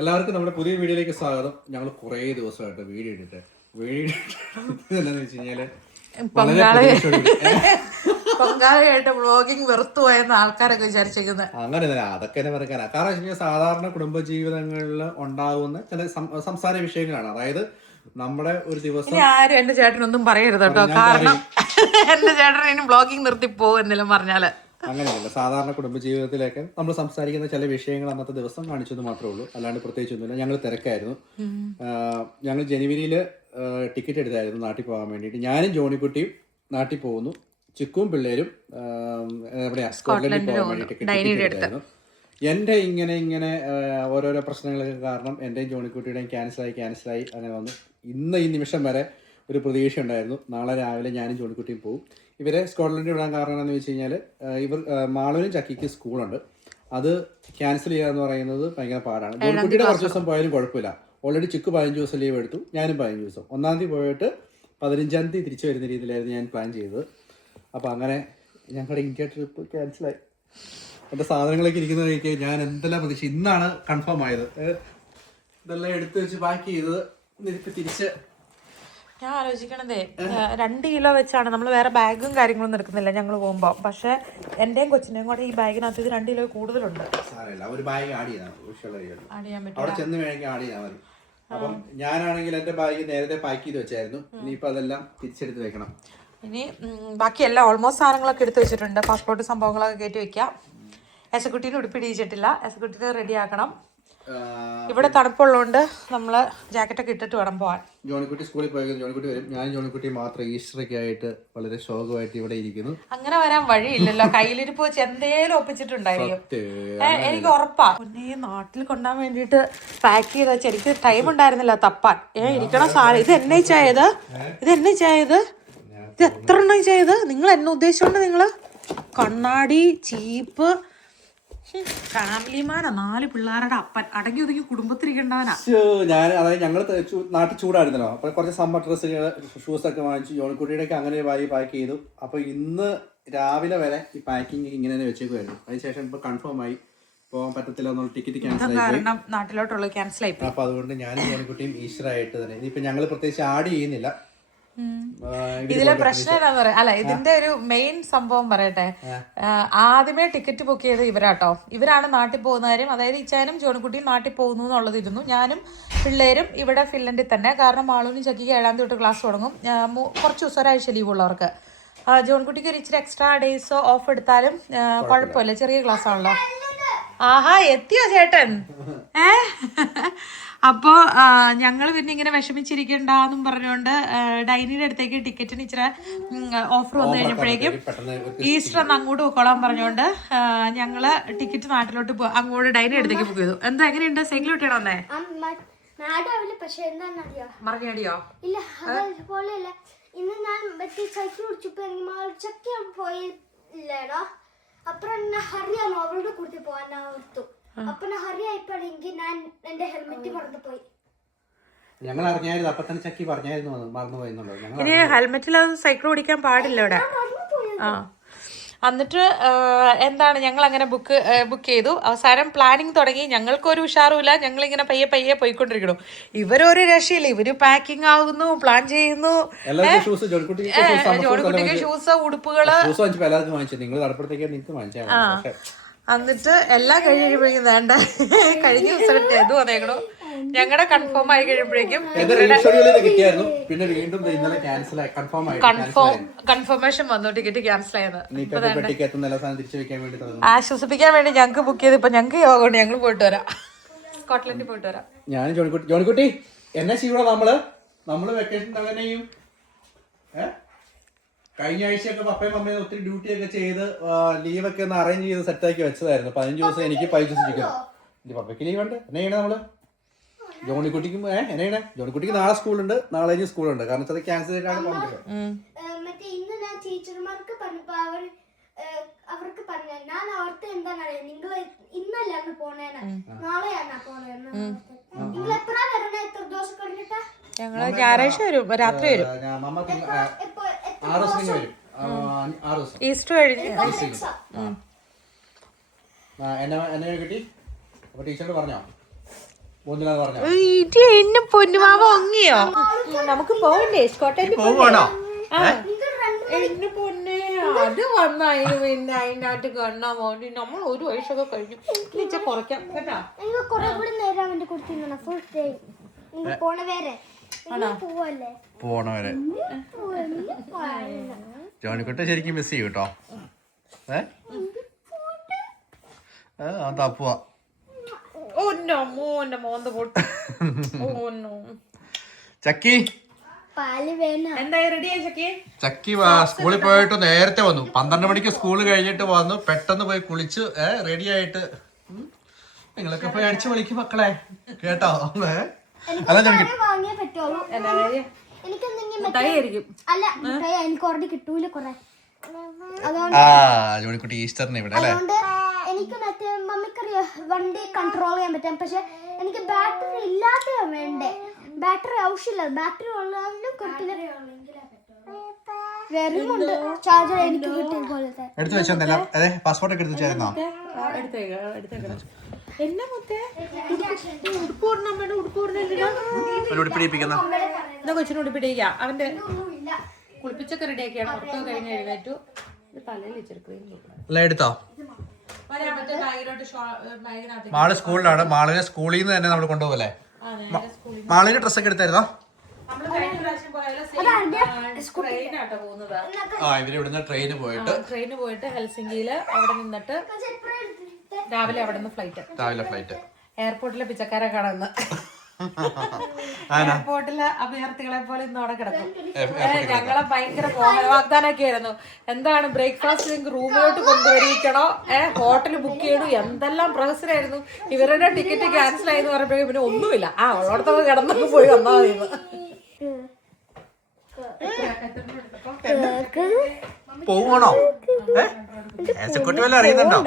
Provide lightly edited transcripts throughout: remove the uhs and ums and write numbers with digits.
എല്ലാവർക്കും നമ്മുടെ പുതിയ വീഡിയോയിലേക്ക് സ്വാഗതം. ഞങ്ങൾ കുറേ ദിവസമായിട്ട് വീഡിയോ എന്താണെന്ന് വെച്ച് കഴിഞ്ഞാല് പങ്കാളിയായിട്ട് വ്ളോഗിങ് വെറുത്തു പോയെന്ന് ആൾക്കാരൊക്കെ വിചാരിച്ചിരിക്കുന്നത്. അങ്ങനെ തന്നെ അതൊക്കെ തന്നെ പറയാനാ. കാരണം വെച്ചാൽ സാധാരണ കുടുംബജീവിതങ്ങളിൽ ഉണ്ടാകുന്ന ചില സംസാര വിഷയങ്ങളാണ്. അതായത് നമ്മുടെ ഒരു ദിവസം ആരും എന്റെ ചേട്ടനൊന്നും പറയരുത് കേട്ടോ, കാരണം എന്റെ ചേട്ടൻ ഇനി വ്ളോഗിങ് നിർത്തി പോകും എന്തെങ്കിലും പറഞ്ഞാല്. അങ്ങനെയല്ല, സാധാരണ കുടുംബജീവിതത്തിലേക്ക് നമ്മൾ സംസാരിക്കുന്ന ചില വിഷയങ്ങൾ അന്നത്തെ ദിവസം കാണിച്ചത് മാത്രമേ ഉള്ളൂ, അല്ലാണ്ട് പ്രത്യേകിച്ചൊന്നുമില്ല. ഞങ്ങൾ തിരക്കായിരുന്നു. ഞങ്ങൾ ജനുവരിയിൽ ടിക്കറ്റ് എടുത്തായിരുന്നു നാട്ടിൽ പോകാൻ വേണ്ടിയിട്ട്. ഞാനും ജോണിക്കുട്ടിയും നാട്ടിൽ പോകുന്നു, ചിക്കും പിള്ളേരും എവിടെയാ സ്കോട്ട്ലൻഡിൽ പോകാൻ വേണ്ടി ടിക്കറ്റ് എടുത്തായിരുന്നു. എൻ്റെ ഇങ്ങനെ ഓരോരോ പ്രശ്നങ്ങളൊക്കെ കാരണം എൻ്റെയും ജോണിക്കുട്ടിയുടെയും ക്യാൻസലായി അങ്ങനെ വന്നു. ഇന്ന് ഈ നിമിഷം വരെ ഒരു പ്രതീക്ഷ ഉണ്ടായിരുന്നു, നാളെ രാവിലെ ഞാനും ജോണിക്കുട്ടിയും പോകും. ഇവരെ സ്കോട്ട്ലൻഡിൽ വിടാൻ കാരണം എന്താണെന്ന് വെച്ച് കഴിഞ്ഞാൽ ഇവർ മാളൂരും ചക്കിക്ക് സ്കൂളുണ്ട്, അത് ക്യാൻസൽ ചെയ്യുക എന്ന് പറയുന്നത് ഭയങ്കര പാടാണ്. ജോണിക്കുട്ടിയുടെ കുറച്ച് ദിവസം പോയാലും കുഴപ്പമില്ല. ഓൾറെഡി ചിക്ക് 15 ദിവസം ലീവ് എടുത്തു, ഞാനും 15 ദിവസം. 1-ാം തീയതി പോയിട്ട് 15-ാം തീയതി തിരിച്ചു വരുന്ന രീതിയിലായിരുന്നു ഞാൻ പ്ലാൻ ചെയ്തത്. അപ്പോൾ അങ്ങനെ ഞങ്ങളുടെ ഇന്ത്യ ട്രിപ്പ് ക്യാൻസലായി. എൻ്റെ സാധനങ്ങളൊക്കെ ഇരിക്കുന്ന കഴിക്കുക ഞാൻ എന്തെല്ലാം പ്രതീക്ഷ. ഇന്നാണ് കൺഫേം ആയത്. ഇതെല്ലാം എടുത്തു വെച്ച് പാക്ക് ചെയ്തത് തിരിച്ച്. ഞാൻ ആലോചിക്കണതേ 2 കിലോ വെച്ചാണ് നമ്മൾ വേറെ ബാഗും കാര്യങ്ങളൊന്നും എടുക്കുന്നില്ല ഞങ്ങൾ പോകുമ്പോൾ. പക്ഷെ എന്റെയും കൊച്ചിനെയും കൂടെ ഈ ബാഗിനകത്ത് ഇത് 2 കിലോ കൂടുതലുണ്ട്. ഒരു ബാഗ് ആഡ് ചെയ്യാൻ പറ്റും, അവിടെ ചെന്ന് വേണമെങ്കിൽ ആഡ് ചെയ്യാൻ മതി. അപ്പം ഞാനാണെങ്കിൽ എന്റെ ബാഗ് നേരത്തെ പാക്ക് ചെയ്ത് വെച്ചായിരുന്നു. ഇനിയിപ്പോ അതെല്ലാം തിരിച്ചെടുത്ത് വെക്കണം. ഇനി ബാക്കിയെല്ലാം ഓൾമോസ്റ്റ് സാധനങ്ങളൊക്കെ എടുത്ത് വെച്ചിട്ടുണ്ട്. പാസ്പോർട്ട് സംഭവങ്ങളൊക്കെ കയറ്റി വെക്കാം. എസക്കുട്ടീനെ ഉടുപ്പിടിച്ചിട്ടില്ല, എസക്കുട്ടീനെ റെഡി ആക്കണം. ഇവിടെ തണുപ്പുള്ളതുകൊണ്ട് നമ്മള് ജാക്കറ്റൊക്കെ ഇട്ടിട്ട് വേണം പോവാൻ. ജോണിക്കുട്ടി സ്കൂളിൽ പോയി ജോണിക്കുട്ടി വരും. ഞാൻ ജോണിക്കുട്ടി മാത്രം ഈസ്റ്ററൊക്കെ ആയിട്ട് വളരെ ശോകമായിട്ട് ഇവിടെ ഇരിക്കുന്നു. അങ്ങനെ വരാൻ വഴിയില്ലല്ലോ, കയ്യിലിരിപ്പ് വെച്ച് എന്തേലും ഒപ്പിച്ചിട്ടുണ്ടായിരിക്കും, എനിക്ക് ഉറപ്പാ. പിന്നെ നാട്ടിൽ കൊണ്ടാൻ വേണ്ടിട്ട് പാക്ക് ചെയ്ത് വെച്ച് എനിക്ക് ടൈം ഉണ്ടായിരുന്നില്ല തപ്പാൻ. ഇരിക്കണ സാധനം ഇത് എന്നെ ചായത്, ഇത് എത്ര എണ്ണം ചെയ്ത് നിങ്ങൾ എന്നെ ഉദ്ദേശിച്ചോണ്ട് നിങ്ങള് കണ്ണാടി ചീപ്പ് ഫാമിലിമാനാ, 4 പിള്ളേരുടെ അപ്പൻ, അടങ്ങി ഒതുങ്ങി കുടുംബത്തിരിക്കണ്ടവനാ ഞാൻ. അതായത് ഞങ്ങൾ നാട്ടിൽ ചൂടായിരുന്നല്ലോ, അപ്പൊ കുറച്ച് സമ്മർ ഡ്രസ്സുകൾ ഷൂസൊക്കെ വാങ്ങിച്ചു. ജോണിക്കുട്ടിയുടെയൊക്കെ അങ്ങനെ പാക്ക് ചെയ്തു. അപ്പൊ ഇന്ന് രാവിലെ വരെ ഈ പാക്കിങ് ഇങ്ങനെ തന്നെ വെച്ചേക്കുമായിരുന്നു. അതിനുശേഷം ഇപ്പൊ കൺഫേം ആയി പോകാൻ പറ്റത്തില്ല എന്നുള്ള ടിക്കറ്റ് ക്യാൻസൽ ആയി, നാട്ടിലോട്ടുള്ള ക്യാൻസൽ ആയി. അപ്പൊ അതുകൊണ്ട് ഞാനും ജോണിക്കുട്ടിയും ഈസ്റ്റർ ആയിട്ട് തന്നെ ഇനിയിപ്പൊ ഞങ്ങൾ പ്രത്യേകിച്ച് ആഡ് ചെയ്യുന്നില്ല. ഇതിലെ പ്രശ്നം എന്താന്ന് പറയാ, അല്ല ഇതിന്റെ ഒരു മെയിൻ സംഭവം പറയട്ടെ. ആദ്യമേ ടിക്കറ്റ് ബുക്ക് ചെയ്ത് ഇവരാട്ടോ, ഇവരാണ് നാട്ടിൽ പോകുന്നവരും. അതായത് ഇച്ചാനും ജോണിക്കുട്ടിയും നാട്ടിൽ പോകുന്നു എന്നുള്ളതിരുന്നു. ഞാനും പിള്ളേരും ഇവിടെ ഫിൻലൻഡിൽ തന്നെ. കാരണം മാളൂനും ചക്കിക്ക് 7-ാം തീയതി തൊട്ട് ക്ലാസ് തുടങ്ങും. കുറച്ച് ദിവസം ഒരാഴ്ച ലീവ് ഉള്ളവർക്ക്. ജോൺകുട്ടിക്ക് ഒരു ഇച്ചിരി എക്സ്ട്രാ ഡേയ്സ് ഓഫ് എടുത്താലും കുഴപ്പമില്ല, ചെറിയ ക്ലാസ് ആണല്ലോ. ആഹാ, എത്തിയോ ചേട്ടൻ? അപ്പോൾ ഞങ്ങൾ പിന്നെ ഇങ്ങനെ വിഷമിച്ചിരിക്കണ്ടെന്നും പറഞ്ഞുകൊണ്ട് ഡൈനിയുടെ അടുത്തേക്ക് ടിക്കറ്റിന് ഇച്ചിരി ഓഫർ വന്നു കഴിഞ്ഞപ്പോഴേക്കും ഈസ്റ്റർ അന്ന് അങ്ങോട്ട് പോയിക്കോളാൻ പറഞ്ഞുകൊണ്ട് ഞങ്ങള് ടിക്കറ്റ് നാട്ടിലോട്ട് അങ്ങോട്ട് ഡൈനി അടുത്തേക്ക് ബുക്ക് ചെയ്തു. എന്താ എങ്ങനെയുണ്ട്? സൈക്കിൾ വിട്ടാണോ വന്നേ? മറിഞ്ഞടിയോ? ഇല്ല, അതുപോലെയല്ല. ഇന്ന് ഞാൻ സൈക്കിൾ ഓടിച്ചപ്പോ പോയില്ലേടോ, അപ്പുറം ഹറിയാണോ അവളുടെ കൂടെ പോവാൻ ഓർത്തു. അപ്പൊ ഹറി ആയിപ്പോഴെങ്കിൽ ഞാൻ എന്റെ ഹെൽമെറ്റ് മറന്നു പോയി. ഞങ്ങൾ അറിഞ്ഞായിരുന്നു, അപ്പൊ തന്നെ ചക്കി പറഞ്ഞായിരുന്നു മറന്നുപോയെന്നുള്ളത്. ഇനി ഹെൽമെറ്റിൽ സൈക്കിൾ ഓടിക്കാൻ പാടില്ല ഇവിടെ. എന്നിട്ട് എന്താണ് ഞങ്ങൾ അങ്ങനെ ബുക്ക് ചെയ്തു. അവസാനം പ്ലാനിങ് തുടങ്ങി. ഞങ്ങൾക്കൊരു ഉഷാറുമില്ല, ഞങ്ങളിങ്ങനെ പയ്യെ പോയിക്കൊണ്ടിരിക്കണം. ഇവരൊരു രക്ഷയില്ല, ഇവര് പാക്കിംഗ് ആകുന്നു, പ്ലാൻ ചെയ്യുന്നു. ജോണിക്കുട്ടിക്ക് ഷൂസ്, ഉടുപ്പുകള്. എന്നിട്ട് എല്ലാം കഴിഞ്ഞപ്പോഴേക്കും വേണ്ട കഴിഞ്ഞ ദിവസം ഇത് വന്നേക്കണോ ഞങ്ങളുടെ കൺഫേം ആയി കഴിയുമ്പോഴേക്കും കൺഫർമേഷൻ വന്നു, ടിക്കറ്റ് ക്യാൻസൽ ആയത്. ആശ്വസിപ്പിക്കാൻ വേണ്ടി ഞങ്ങൾക്ക് ബുക്ക് ചെയ്ത് ഇപ്പൊ ഞങ്ങൾക്ക് യോഗമുണ്ട്, ഞങ്ങൾ പോയിട്ട് വരാം, സ്കോട്ട്ലൻഡിൽ പോയിട്ട് വരാം. ഞാൻ ജോണിക്കുട്ടി എന്നെ ചെയ്യൂടാ. നമ്മള് വെക്കേഷൻ തന്നെയും കഴിഞ്ഞ ആഴ്ചയൊക്കെ പപ്പയും അമ്മയും ഒത്തിരി ഡ്യൂട്ടി ഒക്കെ ചെയ്ത് ലീവൊക്കെ ഒന്ന് അറേഞ്ച് ചെയ്ത് സെറ്റാക്കി വെച്ചതായിരുന്നു. 15 ദിവസം എനിക്ക് 15 ദിവസം ചിരിക്കുന്നു. എന്റെ പപ്പയ്ക്ക് ലീവ് ഉണ്ട്. എന്നെ ചെയ്യണേ നമ്മള് ജോണിക്കുട്ടിക്കും എന്നെ ചെയ്യണേ. ജോണിക്കുട്ടിക്ക് നാളെ സ്കൂളുണ്ട്, നാളെ കഴിഞ്ഞ് സ്കൂളുണ്ട്. കാരണം അത് ക്യാൻസൽ ചെയ്തിട്ടാണ് പോകുന്നത്. ഇന്ന് ഞാൻ ടീച്ചർമാർക്ക് പറഞ്ഞപ്പോ അവർക്ക് പറഞ്ഞ ഞാൻ അവർക്ക് എന്താണ് നിങ്ങൾ ഇന്നല്ല പോണേന്ന്, നാളെയാണ് പോണേന്ന്. നിങ്ങൾ എപ്പോഴാ വരണേ? എത്ര ദിവസം കഴിഞ്ഞിട്ടാ? ഞങ്ങള് ഞായറാഴ്ച വരും, രാത്രി വരും. ഈസ്റ്റർ കഴിഞ്ഞ് എന്നെ കിട്ടി. അപ്പൊ ടീച്ചറോട് പറഞ്ഞോ? പോകുന്നില്ലാന്ന് പറഞ്ഞോ? എന്നെ പൊന്നുമാവ ഒങ്ങിയോ? നമുക്ക് പോകണ്ടേ കോട്ടയത്തിൽ പോവാണോ? എന്നെ പൊന്നെ അത് വന്നായിരുന്നു പിന്നെ അതിനകത്ത് കാണാൻ വേണ്ടി നമ്മൾ ഒരു വയസ്സൊക്കെ കഴിഞ്ഞു ഇച്ചിരി കുറയ്ക്കാം കേട്ടാ. എനിക്ക് കുറെ കൂടി നേരം അവന്റെ കൊടുത്തിരുന്ന ഫുൾ ടൈം നിങ്ങൾ പോണ വരെ പോവല്ലേ പോണവരെ ജോണിക്കുട്ടി ശരിക്കും മിസ് ചെയ്യും കേട്ടോ. തപ്പുവാ. ചക്കി പാല് വേണം. എന്തായി റെഡിയായി ചക്കി? ചക്കി സ്കൂളിൽ പോയിട്ട് നേരത്തെ വന്നു. 12 മണിക്ക് സ്കൂൾ കഴിഞ്ഞിട്ട് വന്നു. പെട്ടെന്ന് പോയി കുളിച്ച് റെഡി ആയിട്ട്. നിങ്ങളൊക്കെ പോയി അടിച്ചു വിളിക്കും മക്കളെ കേട്ടോ. അല്ല വാങ്ങിയേ പറ്റുള്ളൂ. എനിക്ക് എന്തെങ്കിലും അല്ല മിഠായി എനിക്ക് ഓൾറെഡി കിട്ടൂല കുറെ. ജോണിക്കുട്ടി ഈസ്റ്ററിന് ഇവിടെ അല്ലേ? അതുകൊണ്ട് എനിക്ക് മറ്റേ മമ്മിക്കറിയോ വണ്ടി കൺട്രോൾ ചെയ്യാൻ പറ്റും. പക്ഷെ എനിക്ക് ബാറ്ററി ഇല്ലാത്ത വേണ്ടേ. ബാറ്ററി ആവശ്യമില്ല. ബാറ്ററി ഉള്ളതിനും കൊടുത്തില്ല. വെറുമുണ്ട് ചാർജർ എനിക്ക് കിട്ടിയ പോലത്തെ. എടുത്തു വെച്ചോ. അതെ പാസ്പോർട്ട് ഒക്കെ എടുത്തു വെച്ചായിരുന്നോ? കൊച്ചിന് ഉടുപ്പിടിക്ക അവന്റെ കുളിപ്പിച്ചൊക്കെ റെഡിയാക്കിയാണ്. പുറത്തൊക്കെ കഴിഞ്ഞ് എഴുന്നേറ്റു. തലയിൽ ഇച്ചിരി ക്രീം എല്ലാം എടുത്തോ? മാള് സ്കൂളിലാണ്. മാളിനെ സ്കൂളിൽ നിന്ന് തന്നെ നമ്മൾ കൊണ്ടുപോകല്ലേ? മാളിന് ഡ്രസ്സൊക്കെ എടുത്തായിരുന്നോ? ഇവര് ഇവിടുന്ന് ട്രെയിന് പോയിട്ട് ഹെൽസിംഗിയില് അവിടെ നിന്നിട്ട് രാവിലെ അവിടെ നിന്ന് ഫ്ലൈറ്റ് എയർപോർട്ടിലെ പിച്ചക്കാരെ കാണുന്ന എയർപോർട്ടിലെ അഭയാർത്ഥികളെ പോലെ ഇന്ന് അവിടെ കിടക്കും. ഞങ്ങളെ ഭയങ്കര വാഗ്ദാനൊക്കെ ആയിരുന്നു. എന്താണ് ബ്രേക്ക്ഫാസ്റ്റ് റൂമിലോട്ട് കൊണ്ടുവരിക്കണോ, ഹോട്ടൽ ബുക്ക് ചെയ്യണു, എന്തെല്ലാം പ്രൊഫസറായിരുന്നു. ഇവരുടെ ടിക്കറ്റ് ക്യാൻസൽ ആയെന്ന് പറഞ്ഞപ്പോഴേ പിന്നെ ഒന്നുമില്ല. ഉള്ളടത്തൊക്കെ കിടന്നൊക്കെ പോയി വന്നാൽ മതി. പോവാണോ? വല്ല അറിയുന്നുണ്ടോ?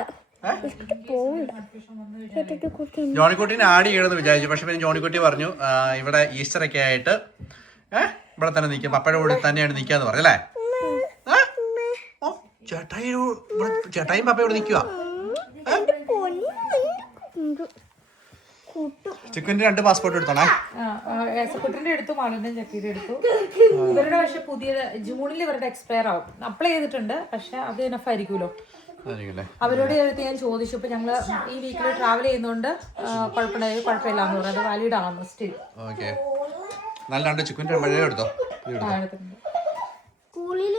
ജോണിക്കുട്ടീനെ ആടി ചെയ്യണമെന്ന് വിചാരിച്ചു. പക്ഷെ പിന്നെ ജോണിക്കുട്ടി പറഞ്ഞു ഇവിടെ ഈസ്റ്റർ ഒക്കെ ആയിട്ട് ഇവിടെ തന്നെ നിൽക്കും, പപ്പയുടെ കൂടെ തന്നെയാണ് നിൽക്കാന്ന് പറഞ്ഞു അല്ലേ? ചേട്ടായും പപ്പ ഇവിടെ നിൽക്കുക. ചിക്കൻ്റെ 2 പാസ്പോർട്ട് എടുത്തോണേ. കുട്ടിന്റെ എടുത്തു, മാളിന്റെ ചക്കിയുടെ എടുത്തു. ഇവരുടെ പക്ഷെ പുതിയത് ജൂണിൽ ഇവരുടെ എക്സ്പയർ ആവും. അപ്ലൈ ചെയ്തിട്ടുണ്ട്. പക്ഷെ അത് ഇനഫ് ആയിരിക്കുമല്ലോ. അവരോട് ഞാൻ ചോദിച്ചു. ഇപ്പൊ ഞങ്ങള് ഈ വീക്കിൽ ട്രാവൽ ചെയ്യുന്നോണ്ട് കുഴപ്പമില്ല എന്ന് പറഞ്ഞത് വാലിഡ് ആണ് സ്റ്റിൽ. സ്കൂളിൽ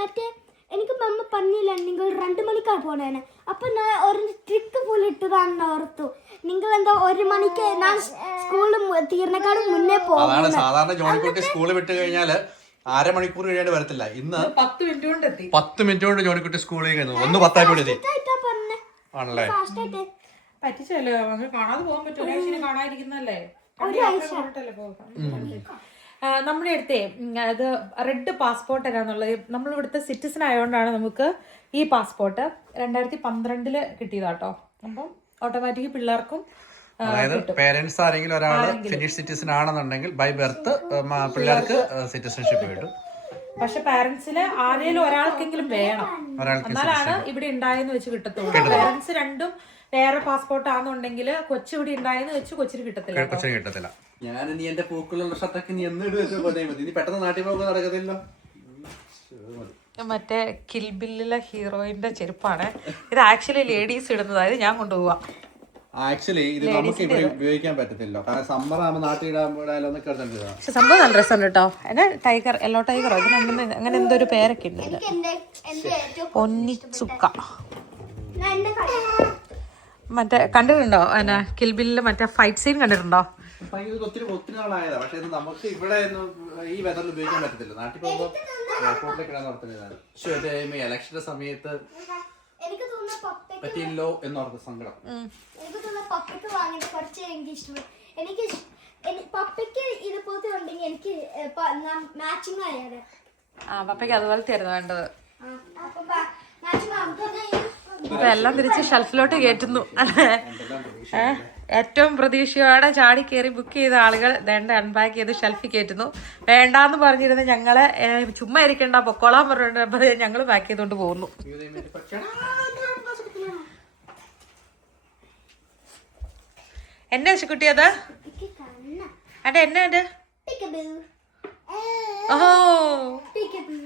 മറ്റേ എനിക്ക് മമ്മ പറഞ്ഞില്ല നിങ്ങൾ 2 മണിക്കാണ് പോണേനെ. അപ്പൊ ഞാൻ ഒരു ട്രിക്ക് പോലെ ഇട്ടതാണെന്ന് ഓർത്തു. നിങ്ങൾ എന്താ 1 മണിക്ക് ഞാൻ സ്കൂളിൽ തീർന്നേക്കാളും മുന്നേ പോകും. സാധാരണ ജോണിക്കുട്ടി സ്കൂളിൽ വിട്ട് കഴിഞ്ഞാല് 1/2 മണിക്കൂർ കഴിയാണ്ട് വരത്തില്ല. ഇന്ന് 10 മിനിറ്റ് കൊണ്ട് ജോണിക്കുട്ടി സ്കൂളിൽ കഴിഞ്ഞു. 1:10 ആണല്ലേ? പറ്റിച്ചല്ലേ കാണാതെ പോകാൻ പറ്റും. കാണാതിരിക്കുന്നല്ലേ നമ്മുടെ അടുത്തേ. അത് റെഡ് പാസ്പോർട്ട് ഏതാന്നുള്ളത് നമ്മളിവിടുത്തെ സിറ്റിസൺ ആയതുകൊണ്ടാണ് നമുക്ക് ഈ പാസ്പോർട്ട് 2012 കിട്ടിയതാട്ടോ. അപ്പം ഓട്ടോമാറ്റിക് പിള്ളേർക്കും അതായത് പേരൻസ് ആരെങ്കിലും ഒരാൾ ഫിനിഷ് സിറ്റിസൺ ആണെന്നുണ്ടെങ്കിൽ ബൈ ബർത്ത് പിള്ളേർക്ക് സിറ്റിസൺഷിപ്പ് കിട്ടും. പക്ഷെ പാരന്റ്സിന് ആരെങ്കിലും ഒരാൾക്കെങ്കിലും വേണം, എന്നാലാണ് ഇവിടെ ഉണ്ടായെന്ന് വെച്ച് കിട്ടത്തുള്ളൂ. പാരന്റ്സ് രണ്ടും വേറെ പാസ്പോർട്ട് ആണെന്നുണ്ടെങ്കിൽ കൊച്ചിവിടെ ഉണ്ടായെന്ന് വെച്ച് കൊച്ചിന് കിട്ടത്തില്ല. ഞാൻ നീ എന്റെ പൂക്കളുള്ള ഷർട്ടൊക്കെ നീ എന്ന് ഇടുവെച്ച് പെട്ടെന്ന് നാട്ടിൽ പോകുമ്പോൾ നടക്കത്തില്ലോ. മറ്റേ കിൽബില്ലിലെ ഹീറോയിന്റെ ചെരുപ്പാണ് ഇത്. ആക്ച്വലി ലേഡീസ് ഇടുന്നതായത് ഞാൻ കൊണ്ടുപോവാ. ആക്ച്വലി ഇത് നമുക്ക് ഇവിടെ ഉപയോഗിക്കാൻ പറ്റത്തില്ല. കാരണം സമ്മർ ആകുമ്പോൾ നാട്ടിൽ ഇടാനൊക്കെ എടുത്തിട്ടുണ്ട്. പക്ഷെ സംഭവം നല്ല രസമുണ്ട് കേട്ടോ. എന്നെ ടൈഗർ, യെല്ലോ ടൈഗറോ അങ്ങനെ എന്തോ ഒരു പേരൊക്കെ ഉണ്ട്. ഒന്നിച്ചുക്ക മറ്റേ കണ്ടിട്ടുണ്ടോ? എന്നാ കിൽബില്ലില് മറ്റേ ഫൈറ്റ് സീൻ കണ്ടിട്ടുണ്ടോ? ഒത്തിരി നാളായതാ. പക്ഷെ ഇത് നമുക്ക് ഇവിടെ ഈ വെതറിൽ ഉപയോഗിക്കാൻ പറ്റത്തില്ല. നാട്ടിൽ പോകുമ്പോൾ എയർപോർട്ടിലേക്ക് ഇടാൻ നടത്തുന്നതാണ്. ഇലക്ഷന്റെ സമയത്ത് പറ്റിയില്ലോ എന്നോർത്ത് സങ്കടം. എനിക്ക് തോന്നുന്നു പപ്പയ്ക്ക് വാങ്ങിയത് കുറച്ച് എനിക്ക് ഇഷ്ടപ്പെട്ടു. എനിക്ക് പപ്പയ്ക്ക് ഇതുപോലത്തെ ഉണ്ടെങ്കിൽ എനിക്ക് മാച്ചിങ് ആയത്. പപ്പയ്ക്ക് അതുപോലത്തെ ആയിരുന്നു വേണ്ടത്. ഇപ്പൊ എല്ലാം തിരിച്ച് ഷെൽഫിലോട്ട് കയറ്റുന്നു. ഏറ്റവും പ്രതീക്ഷയോടെ ചാടി കയറി ബുക്ക് ചെയ്ത ആളുകൾ വേണ്ട അൺപാക്ക് ചെയ്ത് ഷെൽഫിൽ കയറ്റുന്നു. വേണ്ടാന്ന് പറഞ്ഞിരുന്ന ഞങ്ങളെ ചുമ്മാ ഇരിക്കണ്ട പൊക്കോളാൻ പറഞ്ഞിട്ട് ഞങ്ങൾ പാക്ക് ചെയ്തോണ്ട് പോകുന്നു. എന്നെ കുട്ടിയത് എനിക്ക് കണ്ണ അടെ എന്നെ Peekaboo. ഓ Peekaboo.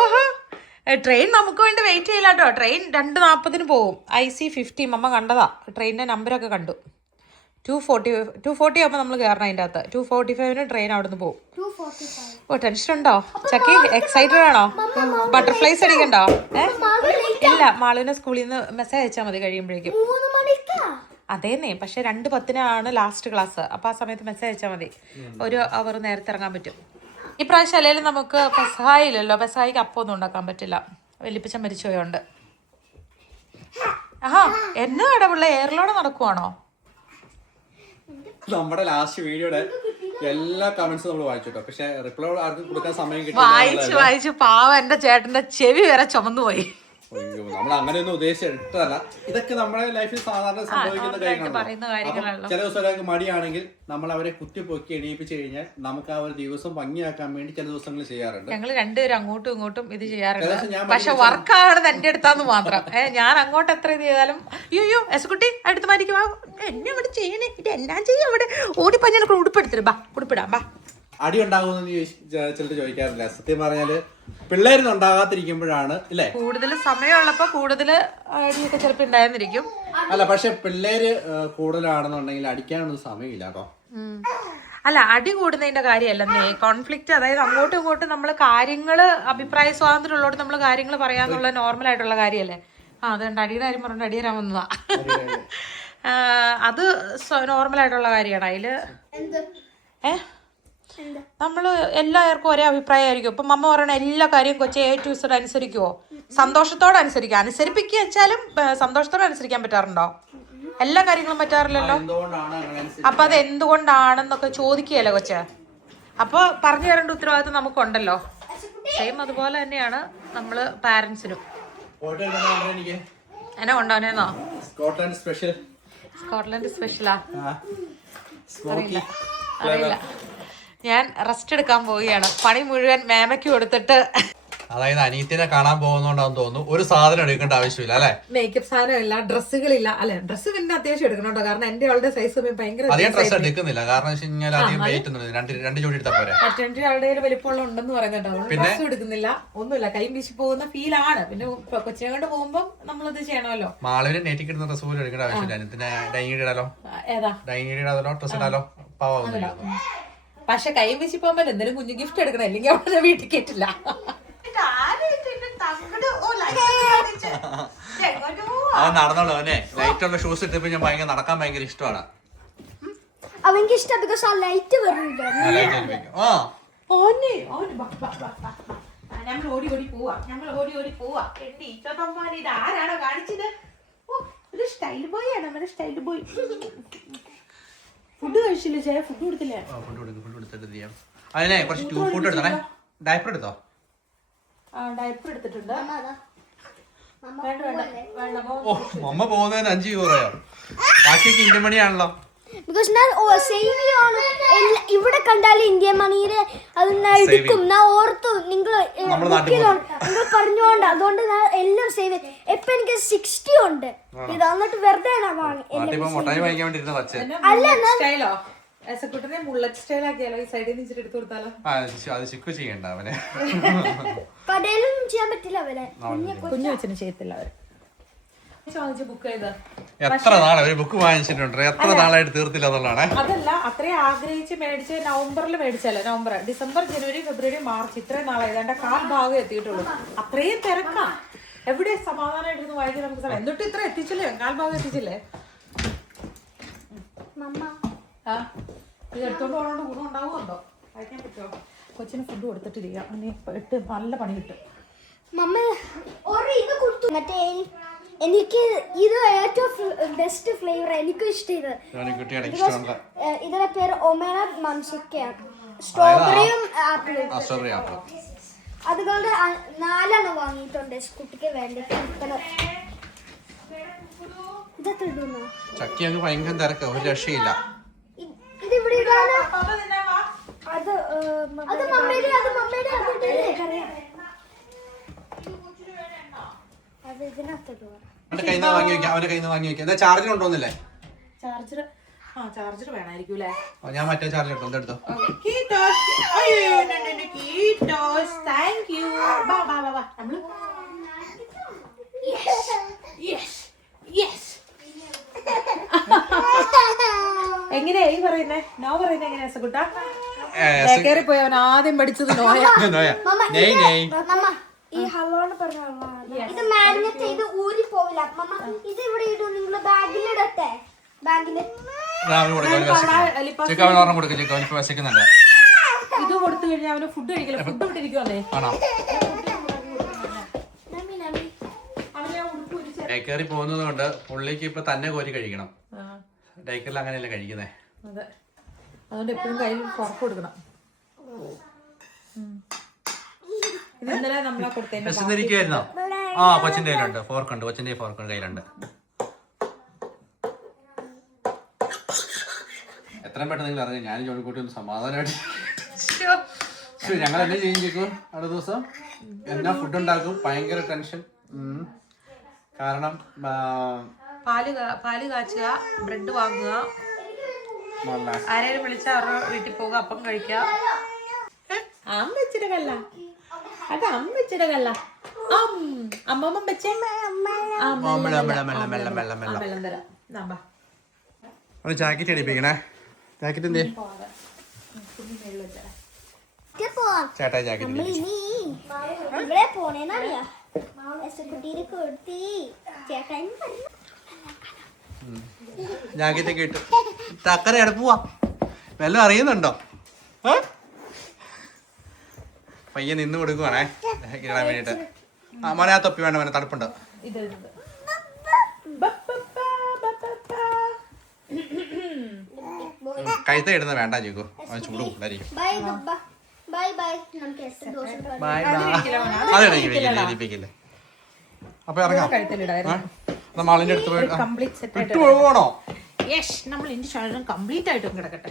ഓഹോ ട്രെയിൻ നമുക്ക് വേണ്ടി വെയിറ്റ് ചെയ്യില്ല കേട്ടോ. ട്രെയിൻ 2:40 പോവും. IC50 അമ്മ കണ്ടതാ. ട്രെയിനിന്റെ നമ്പരൊക്കെ കണ്ടു. 240 ആകുമ്പോൾ നമ്മൾ കയറണം അതിൻ്റെ അകത്ത്. 2:45 ട്രെയിൻ അവിടെ നിന്ന് പോകും. 2:45. ഓ ടെൻഷൻ ഉണ്ടോ ചക്കി? എക്സൈറ്റഡ് ആണോ? ബട്ടർഫ്ലൈസ് അടിക്കണ്ടോ? ഇല്ല, മാളുവിനെ സ്കൂളിൽ നിന്ന് മെസ്സേജ് അയച്ചാൽ മതി കഴിയുമ്പോഴേക്കും. 3 മണിക്കാ. അതേന്നേ, പക്ഷെ 2:10 ലാസ്റ്റ് ക്ലാസ്. അപ്പോൾ ആ സമയത്ത് മെസ്സേജ് അയച്ചാൽ മതി. 1 അവർ നേരത്തെ ഇറങ്ങാൻ പറ്റും. ഇപ്രാവശ്യം അല്ലെങ്കിലും നമുക്ക് പെസഹായില്ലല്ലോ. പെസഹായിക്ക് അപ്പമൊന്നും ഉണ്ടാക്കാൻ പറ്റില്ല, വലിയപ്പച്ചൻ മരിച്ചുപോയോണ്ട്. ആഹാ എന്നാടാ പിള്ളേ, എയറിലൂടെ നടക്കുവാണോ? നമ്മുടെ ലാസ്റ്റ് വീഡിയോയുടെ എല്ലാ കമന്റ്സും നമ്മൾ വായിച്ചു കേട്ടോ. പക്ഷെ റിപ്ലൈ ആർക്കും കൊടുക്കാൻ സമയം വായിച്ചു പാവ എന്റെ ചേട്ടന്റെ ചെവി വരെ ചുമന്നു പോയി. അയ്യോ, നമ്മൾ അങ്ങനെയൊന്നും ഉദ്ദേശിച്ചിട്ടല്ല. ഇതൊക്കെ നമ്മുടെ ലൈഫിൽ സാധാരണ സംഭവിക്കുന്ന കാര്യങ്ങളാണ്. ചില ദിവസം ഒരാൾക്ക് മടിയാണെങ്കിൽ നമ്മൾ അവരെ കുത്തിപ്പൊക്കി എണീപ്പിച്ച് കഴിഞ്ഞാൽ നമുക്ക് ആ ഒരു ദിവസം ഭംഗിയാക്കാൻ വേണ്ടി ചില ദിവസങ്ങൾ ചെയ്യാറുണ്ട്. ഞങ്ങൾ രണ്ടുപേരും അങ്ങോട്ടും ഇങ്ങോട്ടും ഇത് ചെയ്യാറുണ്ട്. പക്ഷെ വർക്കാണ് എന്റെ അടുത്താന്ന് മാത്രം. ഞാൻ അങ്ങോട്ട് എത്ര ഇത് ചെയ്താലും അയ്യോ എസ്കുട്ടി അടുത്ത് മാറ്റിക്കും, എന്നെ അവിടെ ചെയ്യണേ, ഇത് എല്ലാം ചെയ്യും അവിടെ ഓടിപ്പഞ്ഞ ഉടുപ്പെടുത്തിട്ട് ബാ ഉടുപ്പിടാം ബാ. അടി ഉണ്ടാകുമെന്ന് ചിലർ ചോദിക്കാറില്ല. സത്യം പറഞ്ഞാല് പിള്ളേരൊന്നും ഉണ്ടാകാതിരിക്കുമ്പോഴാണ് ഇല്ലേ കൂടുതൽ സമയമുള്ളപ്പോ കൂടുതൽ അടിയൊക്കെ ചിലപ്പോ ഉണ്ടായിരുന്നിരിക്കും. അല്ല, പക്ഷെ പിള്ളേര് കൂടുതലാണെന്നുണ്ടെങ്കിൽ അടിക്കാനൊന്നും സമയമില്ല കേട്ടോ. അല്ല, അടി കൂടുന്നതിന്റെ കാര്യമല്ലെന്നേ, കോൺഫ്ലിക്റ്റ്. അതായത് അങ്ങോട്ടും ഇങ്ങോട്ടും നമ്മൾ കാര്യങ്ങള് അഭിപ്രായ സ്വാതന്ത്ര്യം ഉള്ളോട്ട് നമ്മൾ കാര്യങ്ങൾ പറയാന്നുള്ള നോർമൽ ആയിട്ടുള്ള കാര്യമല്ലേ. അതുകൊണ്ട് അടിയുടെ കാര്യം പറഞ്ഞിട്ട് അടി തരാൻ വന്നതാ. അത് നോർമൽ ആയിട്ടുള്ള കാര്യമാണ്. അതില് നമ്മള് എല്ലാവർക്കും ഒരേ അഭിപ്രായമായിരിക്കും. ഇപ്പം അമ്മ പറയണ എല്ലാ കാര്യവും കൊച്ചെ A to Z അനുസരിക്കുവോ? സന്തോഷത്തോടെ അനുസരിക്കുക. അനുസരിപ്പിക്കുക വെച്ചാലും സന്തോഷത്തോടെ അനുസരിക്കാൻ പറ്റാറുണ്ടോ? എല്ലാ കാര്യങ്ങളും പറ്റാറില്ലല്ലോ. അപ്പൊ അത് എന്തുകൊണ്ടാണെന്നൊക്കെ ചോദിക്കുകയല്ലേ കൊച്ചെ. അപ്പൊ പറഞ്ഞു തരേണ്ട ഉത്തരവാദിത്വം നമുക്കുണ്ടല്ലോ. സെയിം അതുപോലെ തന്നെയാണ് നമ്മള് പാരന്റ്സിനും. എന്നെ കൊണ്ടുപോകുന്നോ? സ്കോട്ട്ലൻഡ് സ്പെഷ്യലാ? അറിയില്ല. ഞാൻ റെസ്റ്റ് എടുക്കാൻ പോവുകയാണ്. പണി മുഴുവൻ മേമയ്ക്ക് കൊടുത്തിട്ട്. അതായത് അനിയത്തിനെ കാണാൻ പോകുന്നോണ്ടാന്ന് തോന്നുന്നു. ഒരു സാധനം എടുക്കേണ്ട ആവശ്യമില്ല അല്ലെ. മേക്കപ്പ് സാധനമില്ല, ഡ്രസ്സുകളില്ല. അല്ലെ, ഡ്രസ്സ് പിന്നെ അത്യാവശ്യം എടുക്കണം കേട്ടോ. കാരണം എന്റെ അവളുടെ സൈസ് ഭയങ്കര അധികം ഡ്രസ്സ് എടുക്കുന്നില്ല. കാരണം അധികം വെയിറ്റ് ഒന്നും. രണ്ട് ജോഡി എടുത്താൽ പോരെ. മറ്റേ അവളുടെ വലിപ്പമുള്ള ഉണ്ടെന്ന് പറയുന്നുണ്ടോ. ഡ്രസ്സ് എടുക്കുന്നില്ല, ഒന്നുമില്ല. കൈ വീശി പോകുന്ന ഫീലാണ്. പിന്നെ കൊച്ചിനെ കൊണ്ട് പോകുമ്പോ നമ്മളിത് ചെയ്യണമല്ലോ. മാളവിന് നെറ്റിക്ക് ഇടുന്ന ഡ്രസ്സ് പോലും എടുക്കേണ്ട ആവശ്യമില്ല. ഡൈനിങ് ഇടാലോ. ഏതാ ഡൈനിങ് ഇടാലോ, ഡ്രസ്സ് ഇടാലോ, പാവാ. പക്ഷെ കൈ വീശി പോകുമ്പോ എന്തെങ്കിലും കുഞ്ഞു ഗിഫ്റ്റ് എടുക്കണം, അല്ലെങ്കിൽ അവിടെ വീട്ടിൽ കേട്ടില്ല. അവൻ നടന്നോളൂ. അവനെ ലൈറ്റുള്ള ഷൂസ് ഇട്ടപ്പോ ഞാൻ നടക്കാൻ ഭയങ്കര ഇഷ്ടമാണ്. അവൻക്ക് ഇഷ്ടം ബിക്കോസ് ആ ലൈറ്റ് വരില്ല. ഞങ്ങൾ ഓടി ഓടി പോവാ. ഇതാരാണോ കാണിച്ചത്? ഒരു സ്റ്റൈൽ ബോയ് ആണ് നമ്മുടെ സ്റ്റൈൽ ബോയ്. ഫുഡ് കഴിച്ചില്ല ചേട്ടാ, ഫുഡ് കൊടുത്തില്ലേ? അതിനെ കുറച്ച് ഫുഡ് എടുത്തേ. ഡയപ്പർ എടുത്തോ? ഡയപ്പർ എടുത്തിട്ടുണ്ട്. അമ്മ പോകുന്നതിന് 5 യൂറോയോ? ബാക്കിയൊക്കെ ഇന്ത്യൻ മണിയാണല്ലോ. ബിക്കോസ് ഞാൻ ഇവിടെ കണ്ടാലും ഇന്ത്യൻ മണിയില് അത് ഞാൻ എടുക്കും. ഞാൻ ഓർത്തു നിങ്ങൾ പറഞ്ഞോണ്ട്, അതുകൊണ്ട് ഞാൻ എല്ലാം സേവ്. ഇപ്പൊ എനിക്ക് 60 ഉണ്ട്. ഇത് എന്നിട്ട് വെറുതെ കടയിലൊന്നും ചെയ്യാൻ പറ്റില്ല. അവരെ കുഞ്ഞു വെച്ചിന് ചെയ്യത്തില്ല. അവര് എത്ര നാളെ ഒരു ബുക്ക് വാങ്ങിച്ചിട്ടുണ്ട്, എത്ര നാളായിട്ട് തീർത്തില്ല എന്നുള്ളതാണ്. അതല്ല, അത്രയും ആഗ്രഹിച്ച് മേടിച്ച് നവംബറിൽ മേടിച്ചല്ലേ. നവംബർ, ഡിസംബർ, ജനുവരി, ഫെബ്രുവരി, മാർച്ച് ഇത്രയും നാളായി. ഏതാണ്ട് 1/4 ഭാഗം എത്തിയിട്ടുള്ളൂ. അത്രയും തിരക്കാ. എവിടെ സമാധാനമായിട്ടിരുന്ന് വായിക്കാൻ നമുക്ക് സമയം. എന്നിട്ട് ഇത്ര എത്തിച്ചില്ലേ? 1/4 ഭാഗം എത്തിച്ചില്ലേ? ഇത് എടുത്തോണ്ട് പോകണോണ്ട് ഗുണം ഉണ്ടാവുമോ? കഴിക്കാൻ പറ്റുമോ? കൊച്ചിന് ഫുഡ് കൊടുത്തിട്ടിരിക്കുക. ഇട്ട് നല്ല പണി കിട്ടും. മറ്റേ എനിക്ക് ഇത് ഏറ്റവും ബെസ്റ്റ് ഫ്ലേവർ. എനിക്കും ഇഷ്ടം. ഇതിന്റെ പേര് ഒമേന മംസക്കയാണ്. സ്ട്രോബെറിയും ആപ്പിളും. അതുകൊണ്ട് 4 വാങ്ങിയിട്ടുണ്ട് കുട്ടിക്ക് വേണ്ടി. ചക്കിയൊക്കെ ഭയങ്കര തിരക്കാ, ഒരു രക്ഷയില്ല. ഇതിവിടെ അത് മമ്മയുടെ അത് ഇതിനകത്തോട്ട് പോകാം. അവന്റെ കയ്യിൽ നിന്ന് വാങ്ങി വെക്കാം, അവന്റെ കയ്യിൽ നിന്ന് വാങ്ങി വെക്കാം. എന്താ ചാർജിന് ഉണ്ടോന്നില്ലേ? ചാർജർ ചാർജർ വേണമായിരിക്കും അല്ലേ? ഞാൻ മറ്റേ ചാർജർ എടുത്തോ, എന്തെടുത്തോ? എങ്ങനെയാ ഈ പറയുന്നേ? നോ പറയുന്നേ എങ്ങനെയാ സകുട്ട? ബേക്കറി പോയി അവൻ ആദ്യം പഠിച്ചത് നോയ. മമ്മ ഈ ഹലോന്ന് പറഞ്ഞ ഇത് മാഗ്നറ്റ് ചെയ്ത് ഊരി പോവില്ല. മമ്മ ഇത് ഇവിടെ ഇടും, നിങ്ങള് ബാഗിൽ ഇടട്ടെ. ബാഗില് ഇത് കൊടുത്തു കഴിഞ്ഞാൽ അവന് ഫുഡ് കഴിക്കില്ല. ഫുഡ് വിട്ടിരിക്കുവല്ലേ? ഡേക്കറി പോകുന്നത് കൊണ്ട് പുള്ളിക്ക് ഇപ്പൊ തന്നെ കോരി കഴിക്കണം. ഡേക്കറിൽ അങ്ങനെയല്ല കഴിക്കുന്നേ. അതെ, അതുകൊണ്ട് എപ്പോഴും കയ്യിൽ ഫോർക്ക് കൊടുക്കണം. ഇത് ഇന്നലെ നമ്മളെ കൊടുത്തതിന്റെ വിശന്നിരിക്കുവായിരുന്നോ? ആ, കൊച്ചിന്റെ കയ്യിലുണ്ട് ഫോർക്ക് ഉണ്ട്, കൊച്ചിന്റെ ഫോർക്ക് കയ്യിലുണ്ട്. എത്രയും പെട്ടെന്ന് നിങ്ങൾ അറിയാം, ഞാനും ജോണിക്കൂട്ടി ഒന്ന് സമാധാനമായിട്ട് ഞങ്ങൾ എന്നെ ചെയ്യിക്കും. അടുത്ത ദിവസം എന്നാ ഫുഡ് ഉണ്ടാക്കും, ഭയങ്കര ടെൻഷൻ. കാരണം പാല് കാച്ചുക, ബ്രെഡ് വാങ്ങുക, ആരെയും വിളിച്ചാൽ അവരുടെ വീട്ടിൽ പോകുക, അപ്പം കഴിക്കുക. അമ്മച്ചിയുടെ കല്ല, അത് അമ്മച്ചിയുടെ കല്ല. അമ്മമ്മ വെച്ചേ വെള്ളം തരാം. ജാക്കറ്റ് അടിപ്പിക്കണേ. ജാക്കറ്റ് എന്തേ? ചേട്ടാ ജാക്കറ്റ് ഇവിടെ പോണേന്നറിയാ കുട്ടീനെ കൊടുത്തി ചേട്ടാ ജാക്കറ്റ് ഒക്കെ ഇട്ടു തക്കര എടുപ്പുവാ. വല്ലതും അറിയുന്നുണ്ടോ? പയ്യെ നിന്ന് കൊടുക്കുവാണേ ഇടാൻ വേണ്ടിട്ട്. മോനെ ആ തൊപ്പി വേണ്ട, മോനെ തണുപ്പുണ്ട്. കൈത്ത ഇടുന്ന വേണ്ട ചോദിക്കോ, അവൻ ചൂട് കൂടുതലായിരിക്കും. അതെനിപ്പിക്കില്ലേ? അപ്പൊ ഇറങ്ങാം. മാളിന്റെ അടുത്ത് പോയിട്ട് പോകണോ? കംപ്ലീറ്റ് ആയിട്ടും കിടക്കട്ടെ.